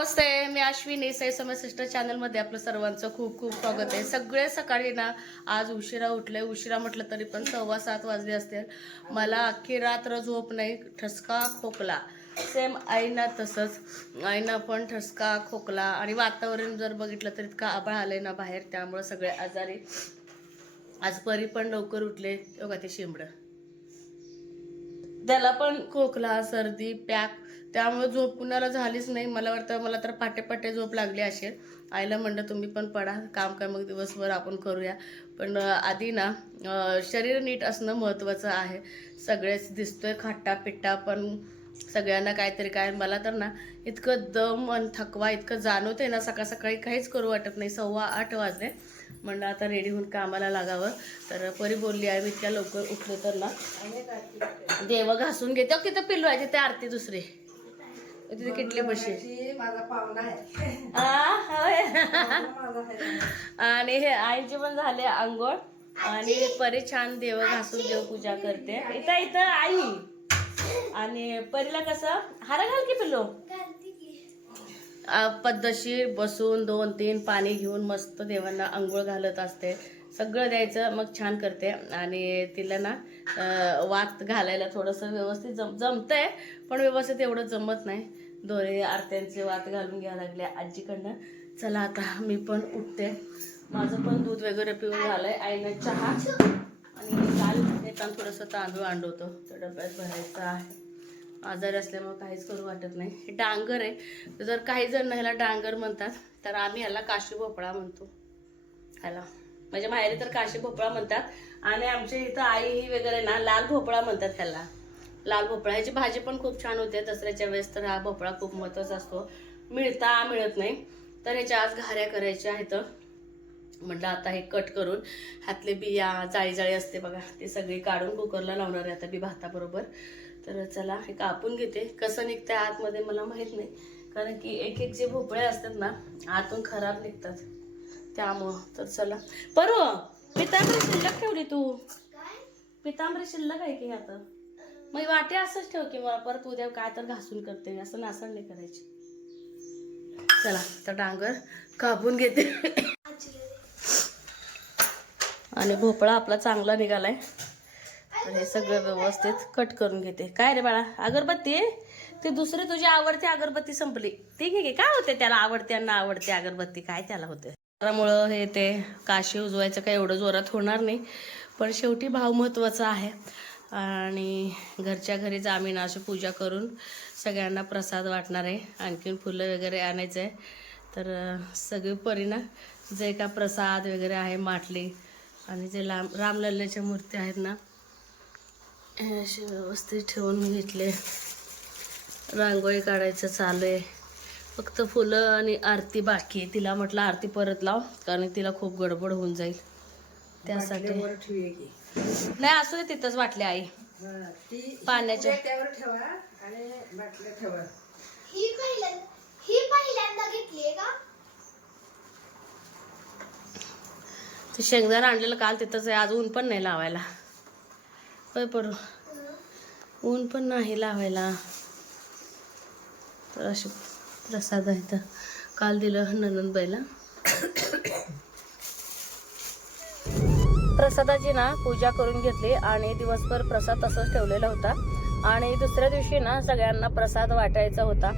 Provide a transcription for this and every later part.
नमस्ते, मी अश्विनी साई समसिस्टर चॅनलमध्ये आपलं सर्वांचं खूप खूप स्वागत आहे. सगळे सकाळी ना आज उशिरा उठले. उशिरा म्हटलं तरी पण 6:15 वाजले असतील. मला अख्खी रात्र झोप नाही, ठसका खोकला. सेम आईना तसंच, आईना पण ठसका खोकला. आणि वातावरण जर बघितलं तर इतका आभाळ आलंय ना बाहेर, त्यामुळे सगळे आजारी. आज परी पण लवकर उठले. बघा ते शिंबड, त्याला पण खोकला सर्दी पॅक, त्यामुळे झोप कुणाला झालीच नाही. मला वाटतं मला तर पाटे झोप लागली असेल. आईला म्हणलं तुम्ही पण पडा, काम काय मग दिवसभर आपण करूया. पण आधी ना शरीर नीट असणं महत्त्वाचं आहे. सगळेच दिसतोय खाट्टा पिट्टा, पण सगळ्यांना काहीतरी काय. मला तर ना इतकं दम आणि थकवा इतकं जाणवतंय ना, सकाळ सकाळी काहीच करू वाटत नाही. 8:15 वाजले. म्हणलं आता रेडी होऊन कामाला लागावं. तर परी बोलली आहे मी इतक्या लवकर उठलो तर ना देव घासून घेते. तिथं पिल्लू आहे, तिथे आरती दुसरी तिथे किटली बशी माझा पाहुणा आहे. आणि हे आईचे पण झाले आंघोळ. आणि परी छान देव घासून देवपूजा करते. इथं इथं आई. आणि परीला कसं हारा घाल की पिल्लू, पद्धतशीर बसून 2-3 पाणी घेऊन मस्त देवांना आंघोळ घालत असते. सगळं द्यायचं मग छान करते. आणि तिला ना वात घालायला थोडंसं व्यवस्थित जमतंय, पण व्यवस्थित एवढं जमत नाही. दोरे आरत्यांचे वात घालून घ्यायला लागले आजीकडनं. चला आता मी पण उठते. माझं पण दूध वगैरे पिऊन झालंय. आईनं चहा आणि काल येताना थोडंसं तांदूळ आणलं तर डब्यात भरायचं आहे. आजारी असल्यामुळे काहीच करू वाटत नाही. हे डांगर आहे. जर काही जण ह्याला डांगर म्हणतात, तर आम्ही ह्याला काशी भोपळा म्हणतो. ह्याला म्हणजे माहेरी तर काशी भोपळा म्हणतात. आणि आमच्या इथं आई वगैरे ना लाल भोपळा म्हणतात ह्याला. लाल भोपळा ह्याची भाजी पण खूप छान होते दसऱ्याच्या वेळेस. तर हा भोपळा खूप महत्त्वाचा असतो. मिळत नाही. तर ह्याच्या आज घाऱ्या करायच्या आहेत. म्हटलं आता हे कट करून ह्यातले बिया जाळी असते बघा, ते सगळी काढून कुकरला लावणार आहे आता बी भाताबरोबर. तर चला हे कापून घेते. कसं निघतंय आतमध्ये मला माहीत नाही, कारण की एक एक जे भोपळे असतात ना आतून खराब निघतात त्यामुळं. तर चला. परो पितांबरी शिल्लक ठेवली तू? पितांबरी शिल्लक आहे की आता? मग वाटे असंच ठेव की, मला परत उद्या काय तर घासून करते. असं नासण नाही करायची. चला तर डांगर कापून घेते. आणि भोपळा आपला चांगला निघालाय. तर हे सगळं व्यवस्थित कट करून घेते. काय रे बाळा, अगरबत्ती? ती दुसरी तुझी आवडती अगरबत्ती संपली. ती घे. काय होते त्याला, आवडत्यांना आवडते अगरबत्ती, काय त्याला होते. त्यामुळं हे ते काशी उजवायचं काय एवढं जोरात होणार नाही, पण शेवटी भाव महत्त्वाचा आहे. आणि घरच्या घरीच आम्ही ना अशी पूजा करून सगळ्यांना प्रसाद वाटणार आहे. आणखीन फुलं वगैरे आणायचं आहे. तर सगळी परी ना जे का प्रसाद वगैरे आहे माटली, आणि जे रामलल्ल्याच्या मूर्ती आहेत ना असे व्यवस्थित ठेवून घेतले. रांगोळी काढायचं चालू आहे. फक्त फुलं आणि आरती बाकी. तिला म्हटलं आरती परत लाव, कारण तिला खूप गडबड होऊन जाईल त्यासाठी. नाही असू दे, तिथंच वाटले आई पाण्याच्या. ठेवा आणि बाटल्या ठेवा. ही पहिल्यांदा घेतलीये का? ते शेंगदाणा आणलेलं काल तिथंच आहे. आज ऊन पण नाही लावायला. होय परू, ऊन पण नाही लावायला. तर असे प्रसाद आहे. तर काल दिलं ननंदबाईला. प्रसादाची ना पूजा करून घेतली आणि दिवसभर प्रसाद तसंच ठेवलेला होता. आणि दुसऱ्या दिवशी ना सगळ्यांना प्रसाद वाटायचा होता.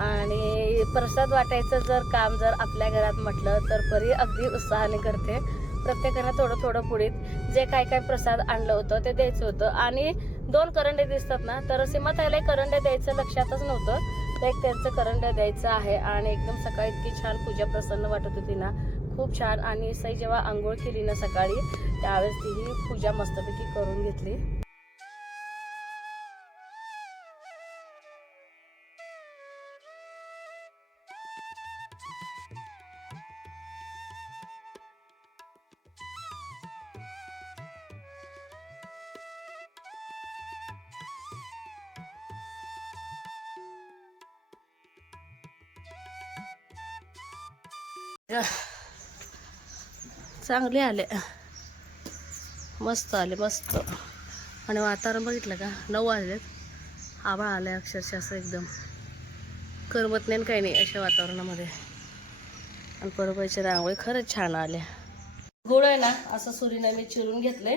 आणि प्रसाद वाटायचं जर काम जर आपल्या घरात म्हटलं तर परी अगदी उत्साहाने करते. प्रत्येकानं थोडं थोडं पुढीत जे काय काय प्रसाद आणलं होतं ते द्यायचं होतं. आणि 2 करंडे दिसतात ना, तर सीमाताईला करंडे द्यायचं लक्षातच नव्हतं. तर एक त्यांचं करंडे द्यायचं आहे. आणि एकदम सकाळी इतकी छान पूजा प्रसन्न वाटत होती ना, खूप छान. आणि सई जेव्हा आंघोळ केली ना सकाळी, त्यावेळेस तीही पूजा मस्तपैकी करून घेतली. चांगले आले, मस्त आले मस्त. आणि वातावरण बघितलं का, 9 वाजलेत. आभाळ आलंय अक्षरशः असं एकदम करमत नाही काही नाही अशा वातावरणामध्ये. आणि परवाच्या रांगोळी खरंच छान आल्या. गुळ आहे ना असं सुरीने मी चिरून घेतले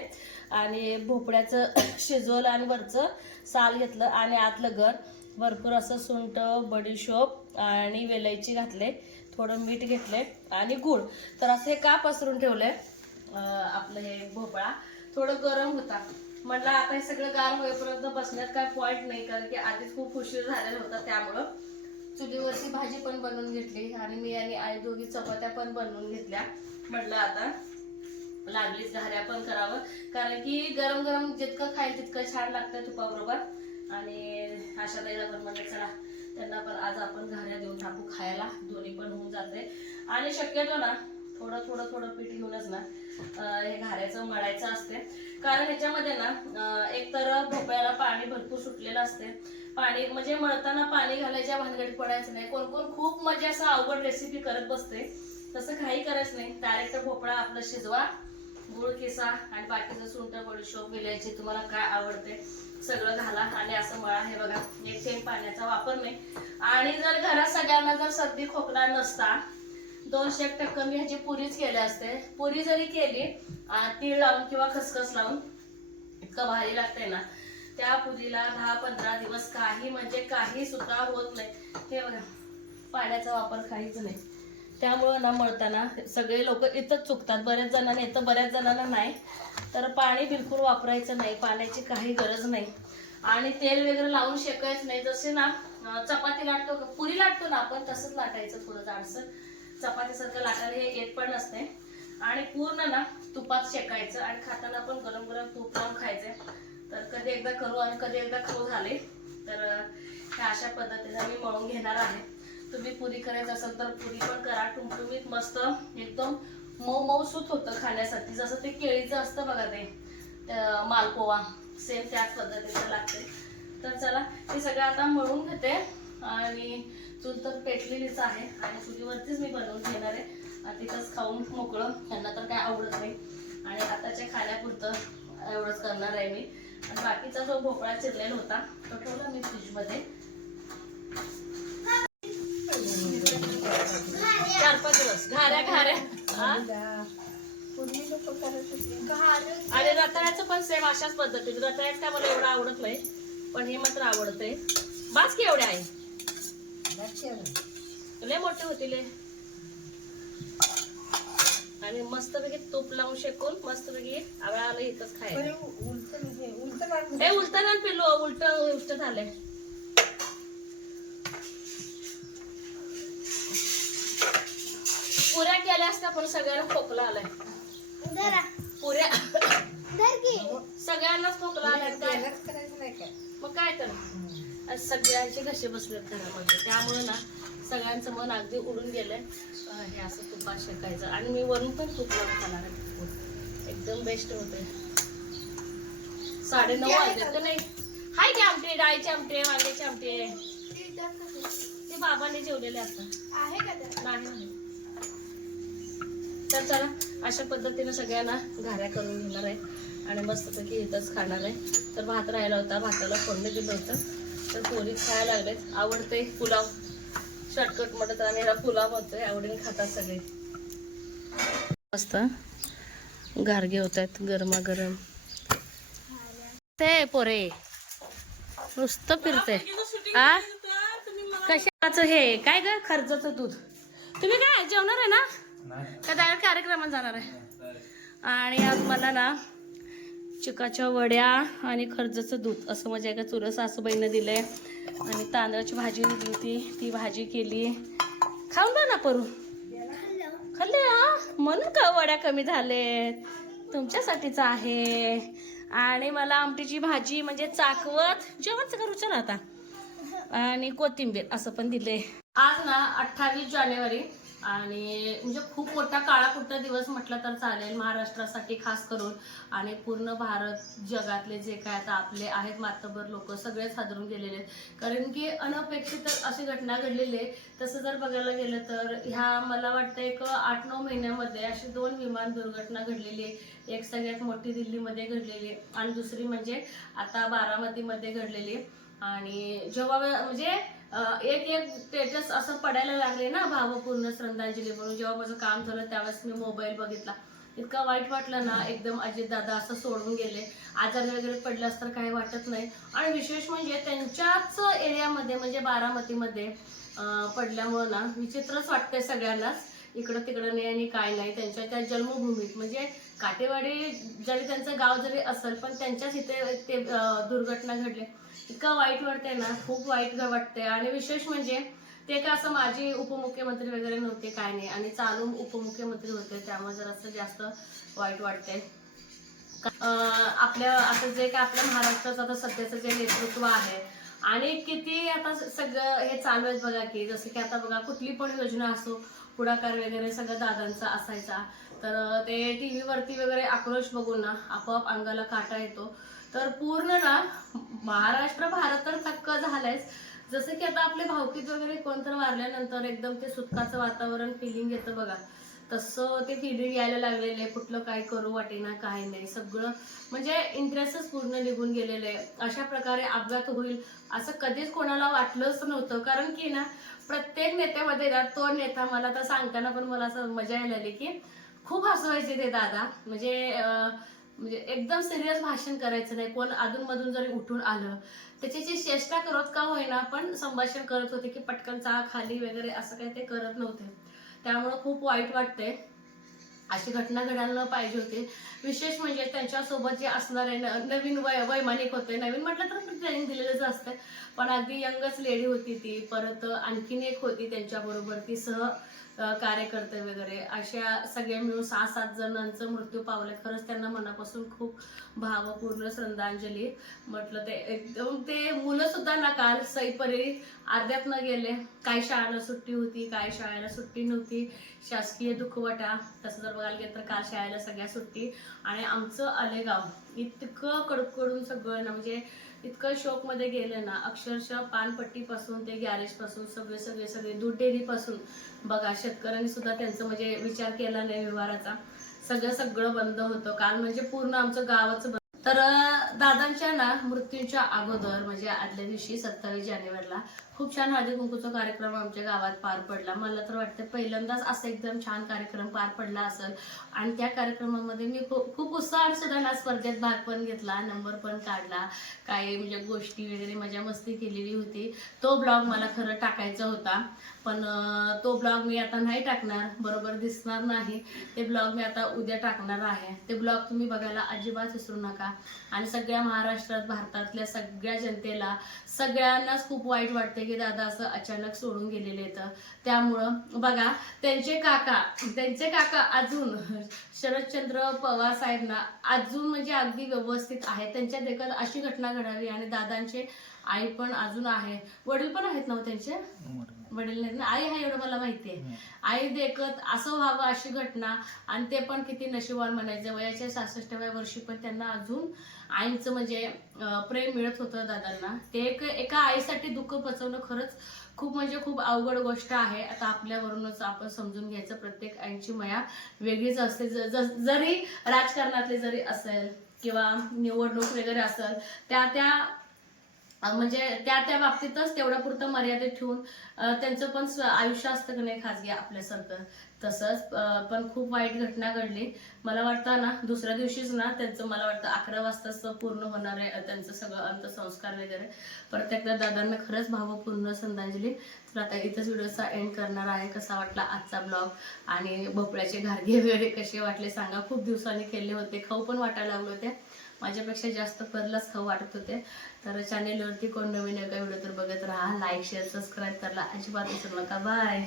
आणि भोपळ्याचं शिजवलं आणि वरचं साल घेतलं आणि आतलं गर भरपूर असं सुंठ बडीशोप आणि वेलायची घातले, थोडं मीठ घेतले आणि गूळ. तर असं हे का पसरून ठेवलंय आपलं हे भोपळा थोडं गरम होता. म्हटलं आता हे सगळं गार होईपर्यंत बसण्यात काय पॉईंट नाही, कारण की आधीच खूप उशीर झालेला होता. त्यामुळं चुलीवरची भाजी पण बनवून घेतली आणि मी आणि आई दोघी चपात्या पण बनवून घेतल्या. म्हटलं आता लागलीच घाऱ्या पण करावं, कारण की गरम गरम जितकं खाईल तितकं छान लागतं तुपाबरोबर. आणि अशा ताईला पण म्हणलं चला त्यांना पण आज आपण घाऱ्या देऊन टाकू खायला, दोन्ही पण होऊन जाते. आणि शक्यतो ना थोडं थोडं थोडं पीठ घेऊनच ना हे घाऱ्याचं मळायचं असते, कारण ह्याच्यामध्ये ना एकतर भोपळ्याला पाणी भरपूर सुटलेलं असते. पाणी म्हणजे मळताना पाणी घालायच्या भानगडीत पडायचं नाही. कोण कोण खूप म्हणजे असं अवघड रेसिपी करत बसते, तसं काही करायचं नाही. डायरेक्ट भोपळा आपला शिजवा, गुळ किसा आणि बाकीचं सुंठ बडीशोप विलायची तुम्हाला काय आवडते सगळं घाला आणि असं मळा. हे बघा एक थेंब पाण्याचा वापर नाही. आणि जर घरात सगळ्यांना जर सर्दी खोकला नसता 200% मी ह्याची पुरीच केली असते. पुरी जरी केली तीळ लावून किंवा खसखस लावून इतकं भारी लागतंय ना, त्या पुरीला 10-15 दिवस काही म्हणजे काही सुद्धा होत नाही. हे बघा पाण्याचा वापर काहीच नाही. त्यामुळं ना मळताना सगळे लोक इथंच चुकतात. बऱ्याच जणांना येतं, बऱ्याच जणांना नाही. तर पाणी बिलकुल वापरायचं नाही, पाण्याची काही गरज नाही. आणि तेल वगैरे लावून शेकायचं नाही. जसे ना चपाती लाटतो, पुरी लाटतो ना आपण, तसंच लाटायचं थोडं जाडसर. चपातीसारखं लाटायला हे येत पण नसते. आणि पूर्ण ना तुपात शेकायचं आणि खाताना पण गरम गरम तूप लावून खायचं. तर कधी एकदा करू आणि कधी एकदा खाऊ झाले. तर ह्या अशा पद्धतीने मी मळून घेणार आहे. तुम्ही पुरी करायचं असेल तर पुरी पण करा, टुमटुमीत मस्त एकदम मऊ मऊसूत होतं खाण्यासाठी. जसं ते केळीचं असतं बघा ते मालपोवा, सेम त्याच पद्धतीचं लागते. तर चला हे सगळं आता मळून घेते. आणि चूल तर पेटलेलीच आहे आणि चुलीवरतीच मी बनवून घेणार आहे. तिथंच खाऊन मोकळं, त्यांना तर काय आवडत नाही. आणि आताच्या खाण्यापुरतं एवढंच करणार आहे मी. आणि बाकीचा जो भोपळा चिरलेला होता तो ठेवला मी फ्रीजमध्ये 4-5 दिवस. घाऱ्या आणि रताळ्याचं पण सेम अशाच पद्धतीने. रताळ्याच काय मला एवढं आवडत नाही, पण हे मात्र आवडतंय. बास की एवढे आहे, लय मोठे होतील. आणि मस्तपैकी तूप लावून शेकून मस्तपैकी आवळा आलं इथंच खायला. हे उलट ना पिलो, उलट झालंय. पुऱ्या केल्या असत्या पण सगळ्यांना खोकला आलाय. पुऱ्या सगळ्यांनाच खोकला आलाय. काय मग काय तर सगळ्यांचे घसे बसलेत घरामध्ये. त्यामुळे ना सगळ्यांचं मन अगदी उडून गेलंय. हे असं तुपात शेकायचं आणि मी वरून पण तूप लावून खाणार आहे. एकदम बेस्ट होते. 9:30 वाजले तर नाही. हाय की आमटे, डाळीचे आमटे, वांग्याचे आमटे ते बाबांनी जेवलेले असतात. नाही. तर चला अशा पद्धतीने सगळ्यांना घाऱ्या करून घेणार आहे आणि मस्तपैकी इथंच खाणार आहे. तर भात राहिला होता, भाताला फोडणी दिलं होतं. तर पोरी खायला लागलेत. आवडते पुलाव, शॉर्टकट म्हणत आम्ही ह्याला पुलाव म्हणतोय. आवडीने खातात सगळे. मस्त गारगे होत आहेत गरमागरम. ते पोरे नुसतं फिरते. कशाचं हे काय ग खर्चाचं दूध. तुम्ही काय जेवणार आहे ना का डायरेक्ट कार्यक्रमात जाणार आहे. आणि आज मला ना चिकाच्या वड्या आणि खर्चाचं दूध असं माझ्या एका चुलत सासूबाईनं दिलंय. आणि तांदळाची भाजी दिली होती, ती भाजी केली. खाऊन बघ ना परू. खाल्ले म्हणून का वड्या कमी झालेत, तुमच्यासाठीच आहे. आणि मला आमटीची भाजी म्हणजे चाकवत जेवणच करू चला आता आणि कोथिंबीर असं पण दिले. आज ना 28 जानेवारी आणि म्हणजे खूप मोठा काळाकुट्टा दिवस म्हटलं तर चालेल महाराष्ट्रासाठी खास करून. आणि पूर्ण भारत जगातले जे काय आता आपले आहेत मातबर लोक सगळेच हादरून गेलेले आहेत, कारण की अनपेक्षित अशी घटना घडलेली आहे. तसं जर बघायला गेलं तर ह्या मला वाटतं एक 8-9 महिन्यामध्ये अशी 2 विमान दुर्घटना घडलेली आहे. एक सगळ्यात मोठी दिल्लीमध्ये घडलेली आणि दुसरी म्हणजे आता बारामतीमध्ये घडलेली. आणि जेव्हा म्हणजे एक एक स्टेटस असं पडायला लागले ना भावपूर्ण श्रद्धांजली म्हणून. जेव्हा माझं काम झालं त्यावेळेस मी मोबाईल बघितला, इतकं वाईट वाटलं ना एकदम. अजित दादा असं सोडून गेले. आजारी वगैरे पडलं तर काही वाटत नाही. आणि विशेष म्हणजे त्यांच्याच एरियामध्ये म्हणजे बारामतीमध्ये पडल्यामुळं ना विचित्रच वाटतंय सगळ्यांनाच. इकडं तिकडं नाही आणि काय नाही. त्यांच्या त्या जन्मभूमीत म्हणजे काटेवाडी जरी त्यांचं गाव जरी असेल पण त्यांच्याच इथे ते दुर्घटना घडली. इतकं वाईट वाटतंय ना, खूप वाईट वाटतंय. आणि विशेष म्हणजे ते काय असं माजी उपमुख्यमंत्री वगैरे नव्हते, काय नाही, आणि चालू उपमुख्यमंत्री होते, त्यामुळे जरासं जास्त वाईट वाटतंय. आपल्या आता जे काय आपल्या महाराष्ट्राचं आता सध्याचं जे नेतृत्व आहे आणि किती आता सगळं हे चालू आहे बघा की, जसं की आता बघा कुठली पण योजना असो, पुढाकार वगैरे सगळं दादांचा असायचा. तर ते TV वरती वगैरे आक्रोश बघून ना आपोआप अंगाला काटा येतो. तर पूर्ण ना महाराष्ट्र भारत तर थक्क झालायच. जसं की आता आपले भावकीत वगैरे कोणतर वारल्यानंतर एकदम ते सुटकाचं वातावरण फिलिंग येतं बघा, तसं ते फिलिंग यायला लागलेलं आहे. कुठलं काय करू वाटेना, काय नाही, सगळं म्हणजे इंटरेस्टच पूर्ण निघून गेलेलं आहे. अशा प्रकारे अपघात होईल असं कधीच कोणाला वाटलंच नव्हतं. कारण की ना प्रत्येक नेत्यामध्ये ना तो नेता, मला तर सांगताना पण मला असं मजा यायला लागली की खूप हसवायचे ते दादा. म्हणजे एकदम सिरियस भाषण करायचं नाही. कोण अधूनमधून जरी उठून आलं त्याची चेष्टा करत का होईना पण संभाषण करत होते की पटकन चा खाली वगैरे असं काही ते करत नव्हते. त्यामुळं खूप वाईट वाटतंय. अशी घटना घडायला पाहिजे होती. विशेष म्हणजे त्यांच्यासोबत जे असणारे नवीन वैमानिक होते, नवीन म्हटलं तर ट्रेनिंग दिलेलंच असतं, पण अगदी यंगच लेडी होती ती. परत आणखीन एक होती त्यांच्याबरोबर ती कार्यकर्ते वगैरे, अशा सगळ्या मिळून 6-7 जणांचा मृत्यू पावले. खरंच त्यांना मनापासून खूप भावपूर्ण श्रद्धांजली. म्हटलं ते एकदम ते मुलं सुद्धा ना काल सईपरी अर्ध्यात न गेले. काही शाळेला सुट्टी होती, काही शाळेला सुट्टी नव्हती, शासकीय दुखवटा. तसं जर बघायला गेलं तर काल शाळेला सगळ्या सुट्टी. आणि आमचं आलेगाव इतकं कडकडून सगळं ना म्हणजे इतकं शोकमध्ये गेलं ना, अक्षरशः पानपट्टीपासून ते गॅरेजपासून सगळे दूध डेअरीपासून बघा, शेतकऱ्यांनी सुद्धा त्यांचं म्हणजे विचार केला नाही व्यवहाराचा. सगळं बंद होतं काल, म्हणजे पूर्ण आमचं गावाचं बंद. तर दादांच्या ना मृत्यूच्या अगोदर म्हणजे आदल्या दिवशी 27 जानेवारीला खूप छान हळदी कुंकूचा कार्यक्रम आमच्या गावात पार पडला. मला तर वाटतं पहिल्यांदाच असा एकदम छान कार्यक्रम पार पडला असेल. आणि त्या कार्यक्रमामध्ये मी खूप उत्साहाने सुद्धा ना स्पर्धेत भाग पण घेतला, नंबर पण काढला, काही म्हणजे गोष्टी वगैरे मजा मस्ती केलेली होती. तो ब्लॉग मला खरं टाकायचा होता, पण तो ब्लॉग मी आता नाही टाकणार, बरोबर दिसणार नाही. ते ब्लॉग मी आता उद्या टाकणार आहे. ते ब्लॉग तुम्ही बघायला अजिबात विसरू नका. आणि सगळ्या महाराष्ट्रात, भारतातल्या सगळ्या जनतेला, सगळ्यांनाच खूप वाईट वाटते की दादा असं अचानक सोडून गेलेले आहेत. त्यामुळं बघा त्यांचे काका अजून शरदचंद्र पवार साहेब ना अजून म्हणजे अगदी व्यवस्थित आहे. त्यांच्या देखत अशी घटना घडावी. आणि दादांचे आई पण अजून आहे, वडील पण आहेत ना त्यांचे, वडील नाहीत ना, आई आहे एवढं मला माहिती आहे. आई देखत असं व्हावं अशी घटना. आणि ते पण किती नशिबवान म्हणायचं, वयाच्या 66व्या वर्षी पण त्यांना अजून आईचं म्हणजे प्रेम मिळत होतं दादांना. ते एका आईसाठी दुःख पचवणं खरंच खूप म्हणजे खूप अवघड गोष्ट आहे. आता आपल्यावरूनच आपण समजून घ्यायचं, प्रत्येक आईची माया वेगळीच असते. जरी राजकारणातले जरी असेल किंवा निवडणूक वगैरे असेल, त्या म्हणजे त्या बाबतीतच तेवढ्या पुरतं मर्यादित ठेवून त्यांचं पण आयुष्य असतं की नाही खाजगी आपल्यासारखं, तसंच पण खूप वाईट घटना घडली. मला वाटतं ना दुसऱ्या दिवशीच ना त्यांचं मला वाटतं 11 वाजताच पूर्ण होणार आहे त्यांचं सगळं अंत्यसंस्कार वगैरे. परत एकदा दादांना खरंच भावपूर्ण श्रद्धांजली. तर आता इथंच व्हिडिओचा एंड करणार आहे. कसा वाटला आजचा ब्लॉग आणि भोपळ्याचे घारगे वगैरे कसे वाटले सांगा. खूप दिवसांनी केले होते, खाऊ पण वाटायला लागले होते, माझ्यापेक्षा जास्त परलाच खाऊ वाटत होते. तर चॅनेलवरती कोण नवीन एका व्हिडिओ तर बघत राहा, लाईक शेअर सबस्क्राईब करायला अजिबात विसरू नका. बाय.